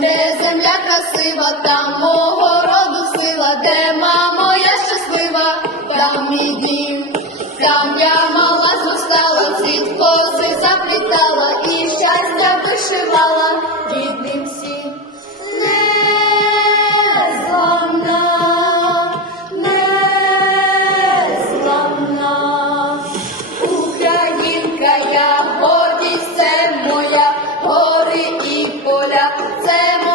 де земля красива, там мого роду сила, де мамо, я щаслива, там мій дім, там я мала зростала, світ коси заплітала і щастя вишивала. se